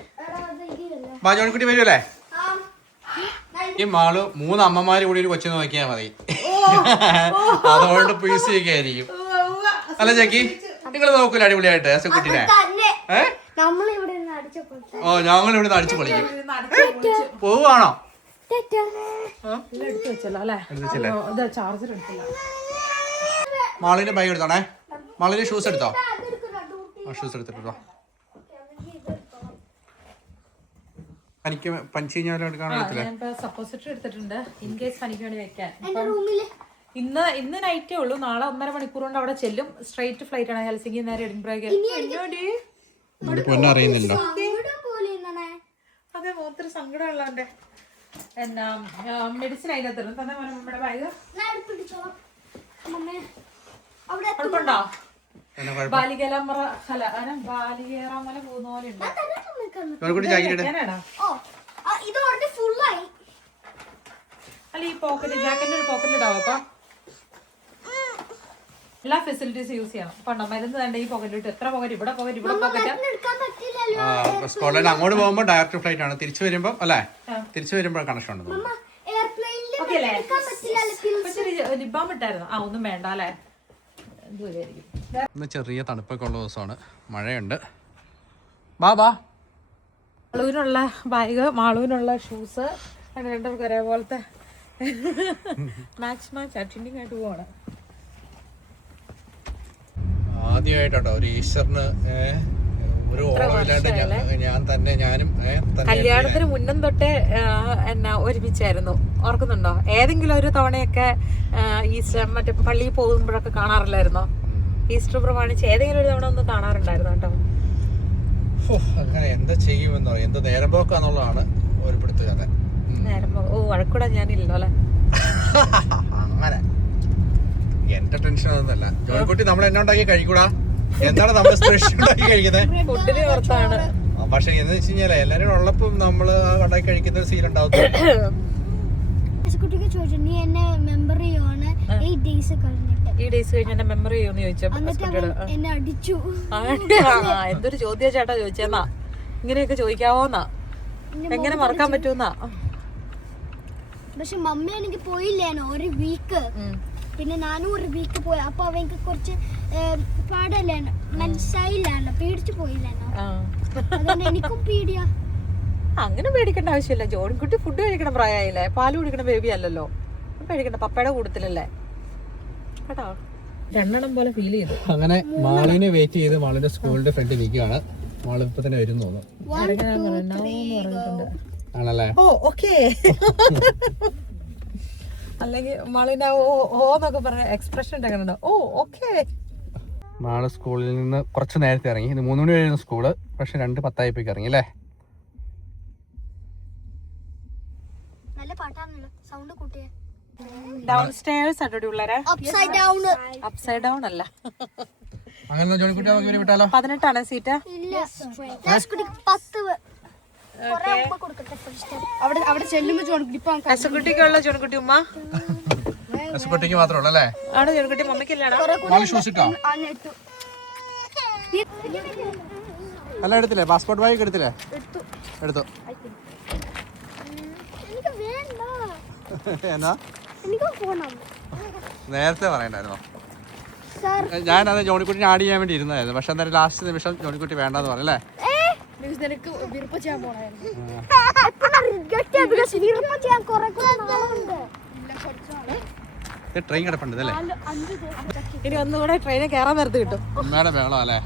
ജോണിക്കുട്ടി വരുമല്ലേ? ഈ മാള് 3 അമ്മമാര് കൂടി ഒരു കൊച്ചു നോക്കിയാ മതി. അതുകൊണ്ട് പീസ് ഒക്കെ ആയിരിക്കും. അല്ല ചക്കി, നിങ്ങൾ നോക്കൂല അടിപൊളിയായിട്ട് കുട്ടിനെ? ഓ, ഞങ്ങൾ ഇവിടെ നിന്ന് അടിച്ചു പൊളിക്കും. പോവാണോ? മാളിന്റെ ബൈക്ക് എടുത്തോണേ. മാളിന്റെ ഷൂസ് എടുത്തോ? ഷൂസ് എടുത്തിട്ടോ. പനിക്ക് പനിച്ച് കഴിഞ്ഞാൽ സപ്പോസിറ്ററി എടുത്തിട്ടുണ്ട്, ഇൻ കേസ് പനിക്ക് വേണ്ടി വെക്കാൻ. ഇന്ന് നൈറ്റേ ഉള്ളൂ. നാളെ 1.5 മണിക്കൂർ കൊണ്ട് അവിടെ ചെല്ലും. സ്ട്രൈറ്റ് ഫ്ലൈറ്റ് ആണ് ഹെൽസിംഗി നേരെ എഡിൻബർഗ്. അറിയുന്നില്ലോ. അതെ, ഒത്തിരി സങ്കടമുള്ളവന്റെ എന്നാ മെഡിസിൻ അതിനകത്ത് തന്നെ. നമ്മുടെ ബാഗ് കുഴപ്പമുണ്ടോ? ബാലികേറാമല പോകുന്ന പോലെ ഉണ്ട്. അല്ല, ഈ പോക്കറ്റ് ജാക്കറ്റിന്റെ ഒരു പോക്കറ്റിൽ ഇടാവോ? അപ്പൊ എല്ലാ ഫെസിലിറ്റീസ് യൂസ് ചെയ്യണം. പണ്ടോ മരുന്ന് വേണ്ട ഈ പോക്കറ്റിലിട്ട്. എത്ര പോക്കറ്റ്? ഇവിടെ പോക്കറ്റ്, ഇവിടെ പോക്കറ്റ്. സ്കോട്ട്ലൻഡ് അങ്ങോട്ട് പോകുമ്പോ ഡയറക്റ്റ് ഫ്ലൈറ്റ് ആണ്. തിരിച്ചു വരുമ്പോ അല്ലേ? തിരിച്ചു വരുമ്പോ കണക്ഷൻ ഉണ്ട്. ലിബാം ഇട്ടായിരുന്നു. ഒന്നും വേണ്ട അല്ലേ? ഇന്ന് ചെറിയ തണുപ്പൊക്കെ ഉള്ള ദിവസമാണ്, മഴയുണ്ട്. മാളുവിനുള്ള ബാഗ്, മാളുവിനുള്ള ഷൂസ്, രണ്ടുപേർക്ക് ഒരേപോലത്തെ മാച്ച് അറ്റൻഡിങ് ആയിട്ട് പോവാണ്. ആദ്യമായിട്ടോ ഒരു ഈസ്റ്ററിന് ഒരു ഓർമ്മയില്ലാണ്ട് ഞാനും കല്യാണത്തിന് മുന്നം തൊട്ടേ എന്നാ ഒരുമിച്ചായിരുന്നു. ഓർക്കുന്നുണ്ടോ? ഏതെങ്കിലും ഒരു തവണയൊക്കെ ഈസ്റ്റർ മറ്റേ പള്ളിയിൽ പോകുമ്പോഴൊക്കെ കാണാറില്ലായിരുന്നോ? ഈസ്റ്റർ പ്രമാണിച്ച് ഏതെങ്കിലും ഒരു തവണ ഒന്ന് കാണാറുണ്ടായിരുന്നു കേട്ടോ. അങ്ങനെ എന്താ ചെയ്യുമെന്നോ, എന്താ നേരം പോക്കാന്നുള്ളതാണ് ഒരു പിടുത്തുകഥ. നേരം വഴക്കൂടാ ഞാനില്ലല്ലോ അല്ലെ? അങ്ങനെ എന്റെ ടെൻഷൻ ഒന്നുമല്ല. ജോലിക്കുട്ടി നമ്മൾ എന്നെ ഉണ്ടാക്കി കഴിക്കൂടാ. എന്താണ് നമ്മൾ സ്പെഷ്യൽ ഉണ്ടാക്കി കഴിക്കുന്നത്? ഫുഡിന് പുറത്താണ്. പക്ഷെ എന്ന് വെച്ച് കഴിഞ്ഞാല് എല്ലാരും ഉള്ളപ്പം നമ്മള് ഉണ്ടാക്കി കഴിക്കുന്ന ഒരു സീൻ ഉണ്ടാവും. ഈ ഡേയ്സ് കഴിഞ്ഞ് എന്നെ മെമ്മർ ചെയ്യുമെന്ന് ചോദിച്ചു. എന്തൊരു ചോദ്യ ചേട്ടാ ചോദിച്ചെന്നാ. ഇങ്ങനെയൊക്കെ ചോദിക്കാവോന്നാ? എങ്ങനെ മറക്കാൻ പറ്റൂന്നാ? പക്ഷെ മമ്മി എനിക്ക് പോയില്ലേനോ ഒരു വീക്ക്. പിന്നെ ഞാനും ഒരു വീക്ക് പോയി. അപ്പൊ അവർക്ക് കുറച്ച് പാടല്ലേ, മനസ്സിലായില്ലാണോ, പേടിച്ചു പോയില്ലാണോ, അതുകൊണ്ട് എനിക്കും പേടിയാ. അങ്ങനെ പേടിക്കേണ്ട ആവശ്യമില്ല. ജോൺകുട്ടി ഫുഡ് കഴിക്കണ പ്രായമായില്ലേ, പാല് കുടിക്കണ ബേബി അല്ലല്ലോ, പേടിക്കണ്ട. പപ്പയുടെ കൂട്ടത്തിലല്ലേ കേട്ടോ. രണ്ടെണ്ണം പോലെ ഫീൽ ചെയ്തു. അങ്ങനെ മാളിനെ വെയിറ്റ് ചെയ്ത് മാളിന്റെ സ്കൂളിന്റെ ഫ്രണ്ടിൽ നിൽക്കുകയാണ്. മാള് ഇപ്പൊ തന്നെ വരും തോന്നുന്നു. ആണല്ലേ? ഓ ഓക്കേ. അല്ലെങ്കിൽ മാളിന്റെ ഓ എന്നൊക്കെ പറഞ്ഞ എക്സ്പ്രഷൻ ഉണ്ടാക്കുന്നുണ്ടോ? ഓ ഓക്കേ. മാള് സ്കൂളിൽ നിന്ന് കുറച്ച് നേരത്തെ ഇറങ്ങി. ഇത് 3 മണി കഴിയുന്ന സ്കൂള്, പക്ഷെ 2:10 ഇറങ്ങി അല്ലേ? നല്ല പാട്ടാണല്ലോ, സൗണ്ട് കൂട്ടിയേ. ഡൗൺ സ്റ്റേഴ്സ് അടി പിള്ളേരെ. Upside down. അപ്സൈഡ് ഡൗൺ അല്ല. അങ്ങനെ ജോണിക്കുട്ടി നമുക്ക് ഇവരെ വിട്ടാലോ? 18 സീറ്റ്. അവിടെ ചെല്ലുമ്പോ ഹസുക്കുട്ടിക്കുള്ള ജോൺകുട്ടി ഉമ്മ ഹസുക്കുട്ടിക്ക് മാത്രമേ ഉള്ളൂ അല്ലേ? ആണ്. ജോൺകുട്ടി മമ്മയ്ക്കില്ലാണോ? ഷൂസ് ഇട്ടോ? എല്ലാം എടുത്തില്ലേ? പാസ്പോർട്ട് ബാഗ് എടുത്തില്ലേ? എടുത്തു. എന്നാ നേരത്തെ പറയണ്ടായിരുന്നോ? ഞാനത് ജോണിക്കുട്ടിനെ ആഡ് ചെയ്യാൻ വേണ്ടി ഇരുന്നായിരുന്നു, പക്ഷെ എന്തായാലും ലാസ്റ്റ് നിമിഷം ജോണിക്കുട്ടി വേണ്ടെന്ന് പറഞ്ഞല്ലേ? ട്രെയിൻ കിടപ്പുണ്ടല്ലേ? ഇനി ഒന്നുകൂടെ ട്രെയിനിൽ കയറാൻ നേരത്ത് കിട്ടും. ഉമ്മയുടെ മേളം അല്ലേ?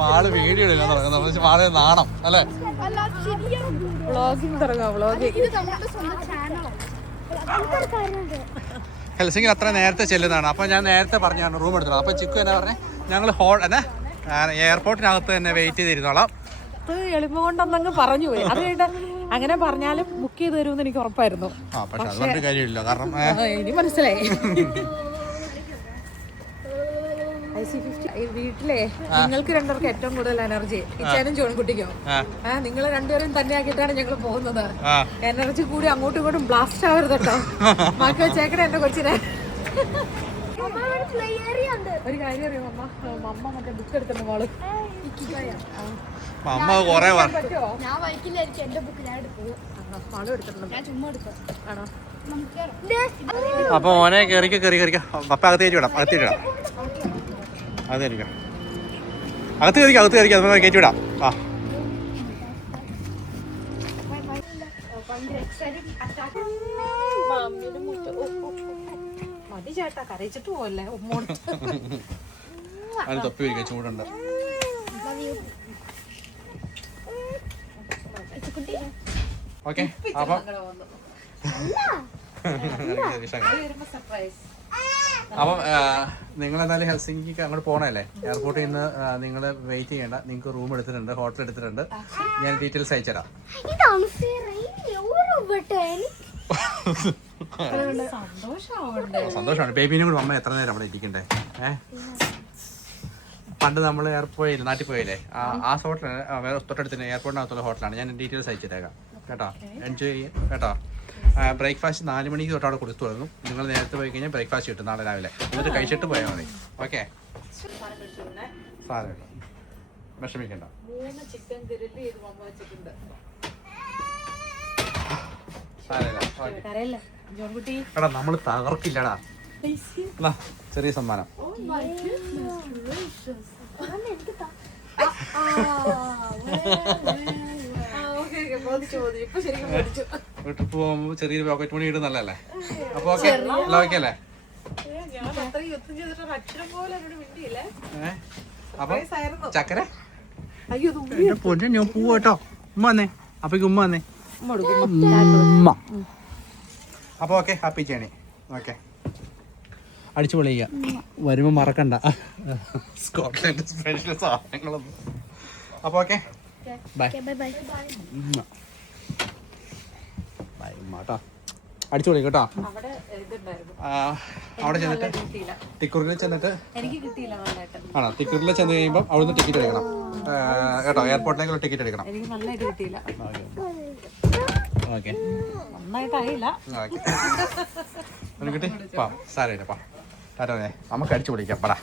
മാള് വീഡിയോ ഇടുന്ന മാള് നാണം അല്ലേ? വ്ളോഗിങ് തുടങ്ങാം. വ്ളോഗിങ്. ഹെൽസിംഗിൽ അത്ര നേരത്തെ ചെല്ലുന്നതാണ്. അപ്പോൾ ഞാൻ നേരത്തെ പറഞ്ഞാണ് റൂം എടുത്തത്. അപ്പോൾ ചിക്കു എന്നാ പറഞ്ഞേ, ഞങ്ങൾ എയർപോർട്ടിനകത്ത് തന്നെ വെയിറ്റ് ചെയ്തിരുന്നോളാം. എളിമ കൊണ്ടൊന്നങ്ങ് പറഞ്ഞു പോയി. അത് കഴിഞ്ഞിട്ട് അങ്ങനെ പറഞ്ഞാലും ബുക്ക് ചെയ്ത് തരുമെന്ന് എനിക്ക് ഉറപ്പായിരുന്നു. പക്ഷെ അതുകൊണ്ട് കാര്യമില്ല, കാരണം ഇനി മനസ്സിലായി. വീട്ടിലെ നിങ്ങൾക്ക് രണ്ടുപേർക്ക് ഏറ്റവും കൂടുതൽ എനർജി ഇച്ചാനും ജോൺകുട്ടിക്കോ. നിങ്ങൾ രണ്ടുപേരും തന്നെ ആക്കിയിട്ടാണ് ഞങ്ങൾ പോകുന്നത്. എനർജി കൂടി അങ്ങോട്ടും ഇങ്ങോട്ടും ബ്ലാസ്റ്റ് ആവരുത് കേട്ടോ. മാക്കി വെച്ചേക്കണേ എന്റെ കൊച്ചിനെ. ഒരു കാര്യം അറിയാം അമ്മ, അമ്മ മറ്റേ ബുക്ക് എടുത്തിട്ടുണ്ട് മോള്. അമ്മ കൊറേ ഞാൻ വായിക്കില്ലായിരിക്കും, എന്റെ ബുക്ക് ഞാൻ എടുത്തു. മോളും എടുത്തിട്ടുണ്ട്. ഞാൻ ചുമ്മാ എടുത്തു. ആണോ? അപ്പൊ മോനെ കയറിക്ക പപ്പ അകത്ത് കയറ്റി വിടാം. അകത്ത് വിടാം. അകത്ത് കയറിക്കാം. അകത്ത് കയറിക്കാം. അത് കയറ്റി വിടാം. ആ മതി ചേട്ടാ, കരയിച്ചിട്ട് പോവല്ലേ ഉമ്മോട്. അത് തൊപ്പി വരിക, ചൂടുണ്ട്. ഓക്കെ, അപ്പം അപ്പം നിങ്ങൾ എന്തായാലും ഹെൽസിങ്കിക്ക് അങ്ങോട്ട് പോകണല്ലേ? എയർപോർട്ടിൽ നിന്ന് നിങ്ങൾ വെയിറ്റ് ചെയ്യേണ്ട. നിങ്ങൾക്ക് റൂം എടുത്തിട്ടുണ്ട്, ഹോട്ടൽ എടുത്തിട്ടുണ്ട്. ഞാൻ ഡീറ്റെയിൽസ് അയച്ചുതരാം. സന്തോഷമാണ്. ബേബിനും കൂടി അമ്മ എത്ര നേരം അവിടെ ഇരിക്കണ്ടേ? പണ്ട് നമ്മൾ എയർപോർട്ടിൽ നാട്ടിൽ പോയില്ലേ, ആ ഹോട്ടലാണ് വേറെ തൊട്ടടുത്ത് എയർപോർട്ടിനകത്തുള്ള ഹോട്ടലാണ്. ഞാൻ ഡീറ്റെയിൽസ് അയച്ചിട്ടേക്കാം കേട്ടോ. എൻജോയ് ചെയ്യും കേട്ടോ. ബ്രേക്ക്ഫാസ്റ്റ് 4 മണിക്ക് തൊട്ട് അവിടെ കൊടുത്തു തുടങ്ങും. നിങ്ങൾ നേരത്തെ പോയി കഴിഞ്ഞാൽ ബ്രേക്ക്ഫാസ്റ്റ് കിട്ടും നാളെ രാവിലെ. എന്നിട്ട് കഴിച്ചിട്ട് പോയാൽ മതി. ഓക്കെ, സാരമില്ല, വിഷമിക്കണ്ട. എടാ നമ്മൾ തകർക്കില്ലടാ. ചെറിയ സമ്മാനം. ട്രിപ്പ് പോകുമ്പോ ചെറിയൊരു പോക്കറ്റ് മണി ഇടുന്നല്ലേ? അപ്പൊ ഓക്കെ, എല്ലാം ഓക്കെ അല്ലേ? അപ്പൊ ചക്കര പൊന്നെ ഞാൻ പോവാ കേട്ടോ. ഉമ്മ വന്നേ. അപ്പക്ക് ഉമ്മ വന്നേ. ഉമ്മ. അപ്പൊ ഓക്കെ, ഹാപ്പി ജേണി. ഓക്കെ, അടിച്ചു പൊളിക്കുക. വരുമ്പോ മറക്കണ്ട സ്കോട്ട്ലൻഡ് സ്പെഷ്യൽ സാധനങ്ങളൊന്നും. അപ്പൊ ഓക്കെ, ബൈ ബൈ കേട്ടോ. അടിച്ചു പൊളി കേട്ടോ. അവിടെ ചെന്നിട്ട് തിക്കൂറിൽ ചെന്നിട്ട് ആണോ? തിക്കൂറിൽ ചെന്ന് കഴിയുമ്പോൾ അവിടുന്ന് ടിക്കറ്റ് എടുക്കണം കേട്ടോ. എയർപോർട്ടിലേക്കുള്ള ടിക്കറ്റ് എടുക്കണം. ഓക്കെ, കിട്ടി. പാ സാരമില്ല, പാ ടാറ്റ. നമുക്ക് അടിച്ചു പൊളിക്കാം. പടാ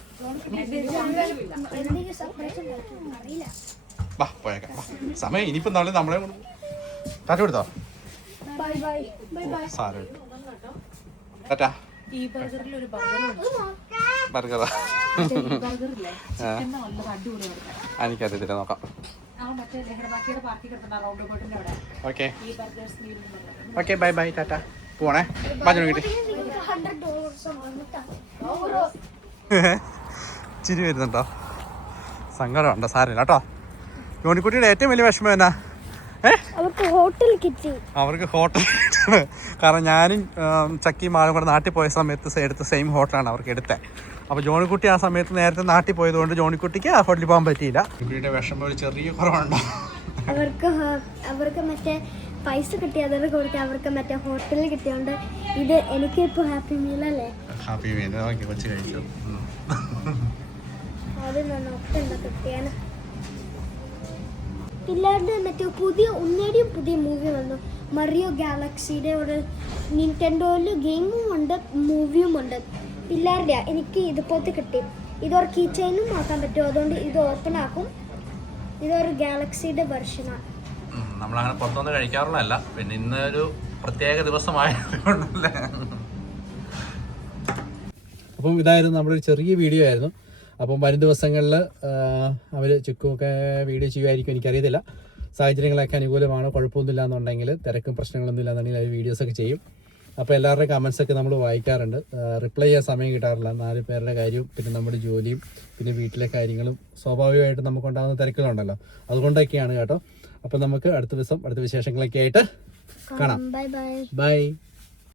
വാ, പോയേക്കാം. സമയം ഇനിയിപ്പം നമ്മളെ ടാറ്റ കൊടുത്തോ ബൈ ബൈ ബൈ ബൈ. സാരം ടാറ്റ ഈ ബർഗറിൽ ഒരു ബർഗറാ ബർഗറില്ലേ ചിക്കൻ നല്ലത് അടിപൊളി ബർഗർ. എനിക്കറിയത്തില്ല നോക്കാം. ആ മറ്റേ നെഹ്റബാക്കിയുടെ പാർട്ടി കിടക്കുന്ന റൗണ്ട് ബോട്ടിന്റെ അവിടെ ഓക്കെ ഈ burgers meal okay bye bye Tata പോണേ ബാജു കിട്ടി $100 വന്നിട്ടാ. ചിരി വരുന്നുണ്ടോ? സങ്കടമുണ്ടോ? സാരമില്ല കേട്ടോ. ജോണിക്കുട്ടിയുടെ ഏറ്റവും വലിയ വിഷമം എന്നാ അവർക്ക് ഹോട്ടൽ കിട്ടി. അവർക്ക് ഹോട്ടൽ കാരണം ഞാനും ചക്കിയും ആളും കൂടെ നാട്ടിൽ പോയ സമയത്ത് എടുത്ത സെയിം ഹോട്ടലാണ് അവർക്ക് എടുത്തത്. അപ്പോൾ ജോണിക്കുട്ടി ആ സമയത്ത് നേരത്തെ നാട്ടിൽ പോയതുകൊണ്ട് ജോണിക്കുട്ടിക്ക് ആ ഹോട്ടലിൽ പോകാൻ പറ്റിയില്ല. കുട്ടിയുടെ വിഷമം ഒരു ചെറിയ കുറവുണ്ടോ? അവർക്ക് മറ്റേ പൈസ കിട്ടി അതൊക്കെ കൊടുത്ത് അവർക്ക് മറ്റേ ഹോട്ടലിൽ കിട്ടിയോണ്ട് ഇത് എനിക്ക് ഇപ്പൊ ഹാപ്പി മീൽ അല്ലേ. ഹാപ്പി മീൽ ഓക്കെ കൊച്ചു കഴിച്ചു. അത് ഒട്ടുണ്ടോ കിട്ടിയാണ്. പിള്ളേരുടെ മറ്റേ പുതിയ മൂവി വന്നു, മറിയോ ഗാലക്സിയുടെ. ഒരു നിന്റെൻഡോയിൽ ഗെയിമും ഉണ്ട് മൂവിയും ഉണ്ട് പിള്ളേരുടെ. എനിക്ക് ഇതുപോലത്തെ കിട്ടി. ഇതൊരു കീ ചെയിനും ആക്കാൻ പറ്റും, അതുകൊണ്ട് ഇത് ഓപ്പൺ ആക്കും. ഇതൊരു ഗാലക്സിയുടെ വെർഷനാണ്. നമ്മളങ്ങനെ പുറത്തൊന്നും കഴിക്കാറുള്ളതല്ല, പിന്നെ ഇന്നൊരു പ്രത്യേക ദിവസമായതുകൊണ്ടല്ലേ. അപ്പം ഇതായിരുന്നു നമ്മുടെ ഒരു ചെറിയ വീഡിയോ ആയിരുന്നു. അപ്പം വരും ദിവസങ്ങളിൽ അവർ ചുക്കുമൊക്കെ വീഡിയോ ചെയ്യുമായിരിക്കും, എനിക്കറിയത്തില്ല. സാഹചര്യങ്ങളൊക്കെ അനുകൂലമാണ്, കുഴപ്പമൊന്നുമില്ല എന്നുണ്ടെങ്കിൽ, തിരക്കും പ്രശ്നങ്ങളൊന്നും ഇല്ലാന്നുണ്ടെങ്കിൽ അവർ വീഡിയോസൊക്കെ ചെയ്യും. അപ്പോൾ എല്ലാവരുടെയും കമൻസൊക്കെ നമ്മൾ വായിക്കാറുണ്ട്. റിപ്ലൈ ചെയ്യാൻ സമയം കിട്ടാറില്ല. 4 പേരുടെ കാര്യവും പിന്നെ നമ്മുടെ ജോലിയും പിന്നെ വീട്ടിലെ കാര്യങ്ങളും സ്വാഭാവികമായിട്ടും നമുക്കുണ്ടാകുന്ന തിരക്കുകളുണ്ടല്ലോ, അതുകൊണ്ടൊക്കെയാണ് കേട്ടോ. അപ്പം നമുക്ക് അടുത്ത ദിവസം അടുത്ത വിശേഷങ്ങളൊക്കെ ആയിട്ട് കാണാം. Bye bye bye.